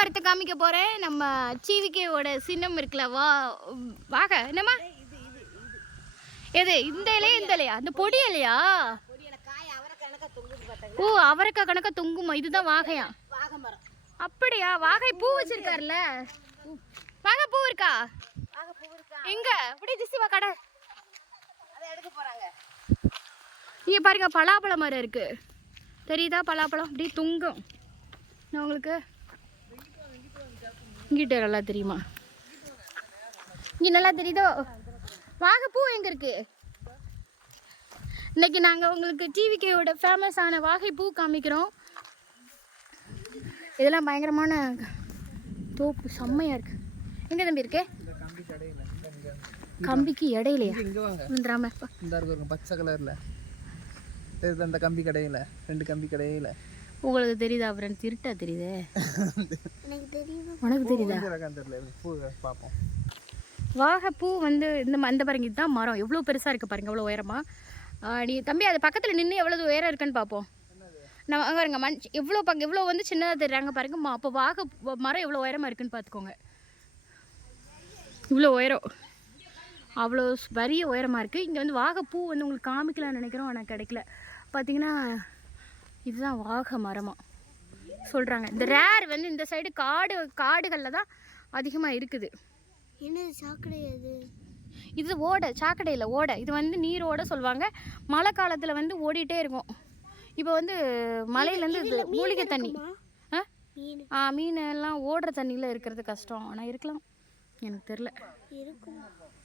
மரத்தை காமிக்க போகிறேன் நம்ம சீவிக்கையோட சின்னம் இருக்குல்ல வா வாக என்னம்மா? எது இந்த இலையா இந்த இலையா? அந்த பொடி இலையா? ஓ அவரைக்காய் கணக்கா தொங்குமா? இதுதான் வாகையா? அப்படியா? வாகை பூ வச்சிருக்காருல்ல. வாகை பூ இருக்கா? எங்க? அப்படியே திசி வா கடை. இங்கே பாருங்க பலாப்பழ மரம் இருக்கு. தெரியுதா பலாப்பழம்? அப்படியே துங்கும். நான் உங்களுக்கு இங்கிட்ட நல்லா தெரியுமா? இங்கே நல்லா தெரியுதோ? வாகைப்பூ எங்கே இருக்கு? இன்னைக்கு நாங்கள் உங்களுக்கு டிவிகேயோட ஃபேமஸான வாகைப்பூ காமிக்கிறோம். இதெல்லாம் பயங்கரமான தோப்பு செம்மையாக இருக்கு. எங்கே தம்பி இருக்கு? கம்பிக்கு இடையிலையா? வந்துடாம இந்த பச்சை கலர்ல அந்த கம்பி கடையில ரெண்டு கம்பி கடையில. உங்களுக்கு தெரியுதா ஃப்ரெண்ட்ஸ் இருட்டா தெரியுதே? உனக்கு தெரியுதா? பார்ப்போம் வாகைப்பூ வந்து இந்த இந்த பாருங்க இதுதான் மரம். எவ்வளோ பெருசாக இருக்குது பாருங்க எவ்வளோ உயரமா. நீ தம்பி அது பக்கத்தில் நின்று எவ்வளோ உயரம் இருக்குன்னு பார்ப்போம் நம்ம அங்கே பாருங்க மண் எவ்வளோ பக்கம் எவ்வளோ வந்து சின்னதாக தெரியுறாங்க பாருங்க ம- அப்போ வாகை மரம் எவ்வளோ உயரமாக இருக்குன்னு பார்த்துக்கோங்க இவ்வளோ உயரம். அவ்வளோ வரிய உயரமாக இருக்குது இங்கே வந்து வாகைப்பூ வந்து உங்களுக்கு காமிக்கலாம்னு நினைக்கிறோம் ஆனால் கிடைக்கல. பார்த்தீங்கன்னா இதுதான் வாகை மரமா. சொல்கிறாங்க இந்த ரேர் வந்து இந்த சைடு காடு காடுகளில் தான் அதிகமாக இருக்குது. என்னது சாக்கடை அது? இது ஓடை சாக்கடை இல்லை ஓடை. இது வந்து நீரோட சொல்லுவாங்க. மழை காலத்தில் வந்து ஓடிட்டே இருக்கும். இப்போ வந்து மலையிலேருந்து இது மூலிகை தண்ணி. ஆ? மீன். எல்லாம் ஓடுற தண்ணியில் இருக்கிறது கஷ்டம். ஆனால் இருக்கலாம். எனக்கு தெரில இருக்கும்?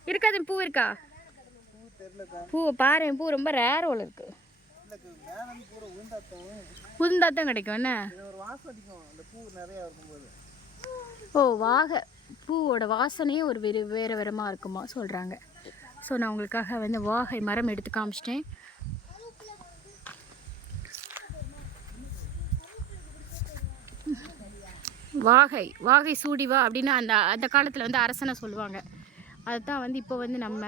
இருக்காது பூ இருக்கா? பூ பாரு பூ ரொம்ப ரேர் ஒன்று இருக்கு. தான் கிடைக்கும் என்ன? ஓ வாகை பூவோட வாசனையே ஒரு வேறு வேறு விதமாக இருக்குமா சொல்கிறாங்க ஸோ நான் உங்களுக்காக வந்து வாகை மரம் எடுத்து காமிச்சிட்டேன். வாகை வாகை சூடி வா அப்படின்னு அந்த அந்த காலத்தில் வந்து அரசனை சொல்லுவாங்க. அதுதான் வந்து இப்போ வந்து நம்ம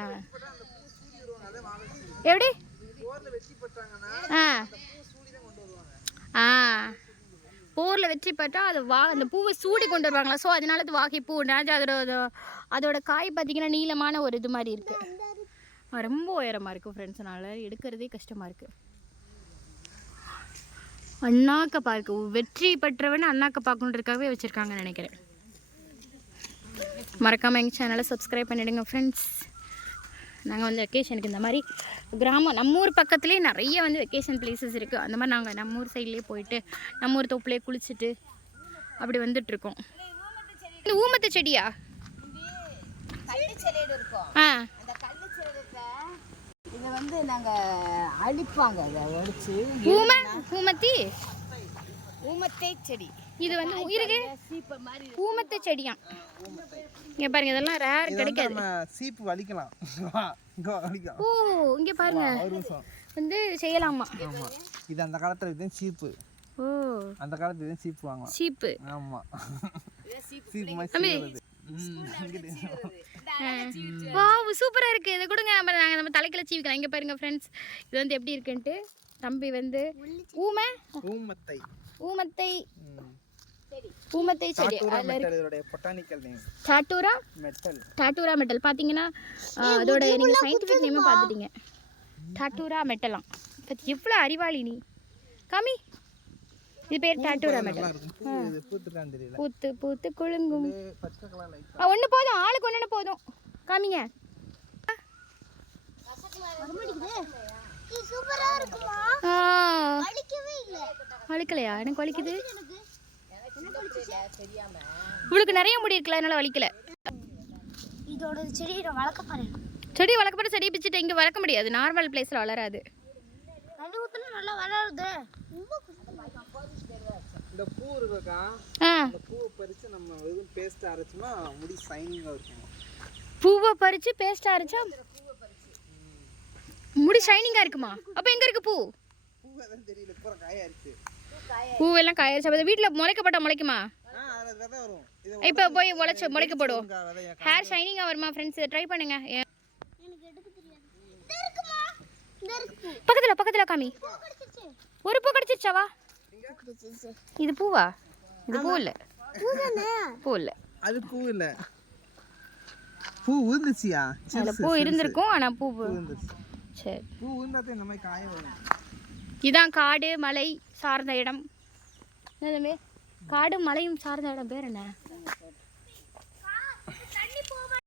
எப்படி? ஆ. ஆ. போரில் வெற்றி பெற்றா அது வா அந்த பூவை சூடி கொண்டு வருவாங்களா? ஸோ அதனால அது வாகை பூ அது அதோட அதோ- அதோட காய் பார்த்தீங்கன்னா நீளமான ஒரு இது மாதிரி இருக்கு. ஆ, ரொம்ப உயரமாக இருக்குது ஃப்ரெண்ட்ஸ்னால எடுக்கிறதே கஷ்டமாக இருக்குது அண்ணாக்க பார்க்கு வெற்றி பெற்றவன் அண்ணாக்க பார்க்கணுன்றதுக்காகவே வச்சுருக்காங்கன்னு நினைக்கிறேன். மறக்காமல் எங்கள் சேனலை சப்ஸ்கிரைப் பண்ணிடுங்க ஃப்ரெண்ட்ஸ் நாங்கள் வந்து வெக்கேஷனுக்கு இந்த மாதிரி கிராமம் நம்ம ஊர் பக்கத்துலேயே நிறைய வந்து வெக்கேஷன் பிளேசஸ் இருக்குது அந்த மாதிரி நாங்கள் நம்ம ஊர் சைட்லேயே போயிட்டு நம்ம ஊர் தொப்புலேயே குளிச்சுட்டு அப்படி வந்துட்டுருக்கோம் இந்த ஊமத்து செடியா? ஆ. இதை வந்து நாங்க அழிப்பாங்க அதை ஒடிச்சு ஊம ஊமத்தி? ஊமத்தை செடி. இது வந்து இருக்கு. சீப்ப மாதிரி ஊமத்து செடியாம். இங்கே பாருங்க இதெல்லாம் ரேர் கிடைக்காது. நம்ம சீப்பு வலிக்கலாம். ஓ இங்கே பாருங்க. வந்து செய்யலாமா? ஆமா. இது அந்த காலத்துல இதுதான் சீப்பு. ஓ. அந்த காலத்துல இதுதான் சீப்பு வாங்கலாம். சீப்பு. ஆமா. சீப்பு மாதிரி சீவுறது. ம், இங்கிட்டு. வா சூப்பராக இருக்குது இதை கொடுங்க நம்ம நாங்கள் நம்ம தலைக்கில சீவிக்கலாம். இங்கே பாருங்க ஃப்ரெண்ட்ஸ் இது வந்து எப்படி இருக்குன்ட்டு தம்பி வந்து ஊமை. ஊமத்தை. ஊமத்தை. ம். ஊமத்தை செடி அதில் இருக்கு. Botanical name datura metel datura metel பார்த்தீங்கன்னா அதோட நீங்கள் சயின்டிஃபிக் நேமே பார்த்துட்டீங்க. டாட்டூரா மெட்டலாம் பத்தி எவ்வளோ அறிவாளி நீ? காமி. இது பேர் டாட்டூரா மெட்டல் பூத்து பூத்து குலுங்கும். இது பச்சை கலர் லைட் ஒன்று போதும். ஆளுக்கு ஒன்று போதும். காமிங்க. சூப்பரா இருக்குமா ஆ. வலிக்கவே இல்ல. வலிக்கலையா? எனக்கு வலிக்குது. இவளுக்கு நிறைய முடி இருக்குல்ல அதனால வலிக்கல. இதோட செடியை வளர்க்க போறேன் செடி வளர்க்கப்பட்ட செடி பிச்சுட்டு இங்கே வளர்க்க முடியாது. நார்மல் பிளேஸில் வளராது. நல்லா வளருது. இந்த பூ இருக்கா ஆ. அந்த பூவை பறிச்சு நம்ம எதுவும் பேஸ்ட் அரைச்சோம்னா முடி சைனிங்கா இருக்கும். பூவை பறித்து பேஸ்ட் அரைச்சா முடி ஷைனிங்காக இருக்குமா? அப்போ எங்கே இருக்கு பூ? பூ தெரியல பூரா காயாயிருச்சு பூவெல்லாம் காயிருச்சு அப்போ வீட்டில் முளைக்கப்பட்ட முளைக்குமா? இப்போ போய் முளைச்ச முளைக்க போடும் உங்க விதைய ஹேர் ஷைனிங்காக வருமா ஃப்ரெண்ட்ஸ் இதை ட்ரை பண்ணுங்க பக்கத்தில் பக்கத்தில் காமி. ஒரு பூ கிடச்சிருச்சாவா? இது பூவா? இது பூ இல்லை. பூ இல்லை. அது பூ இல்லை. பூ ஊந்துச்சியா அதில் பூ இருந்திருக்கும் ஆனால் பூ சரி. பூ ஊந்தாதான் இந்த மாதிரி காய வரும் இதான் காடு மலை சார்ந்த இடம். என்னதுமே காடும் மலையும் சார்ந்த இடம் பேர் என்ன?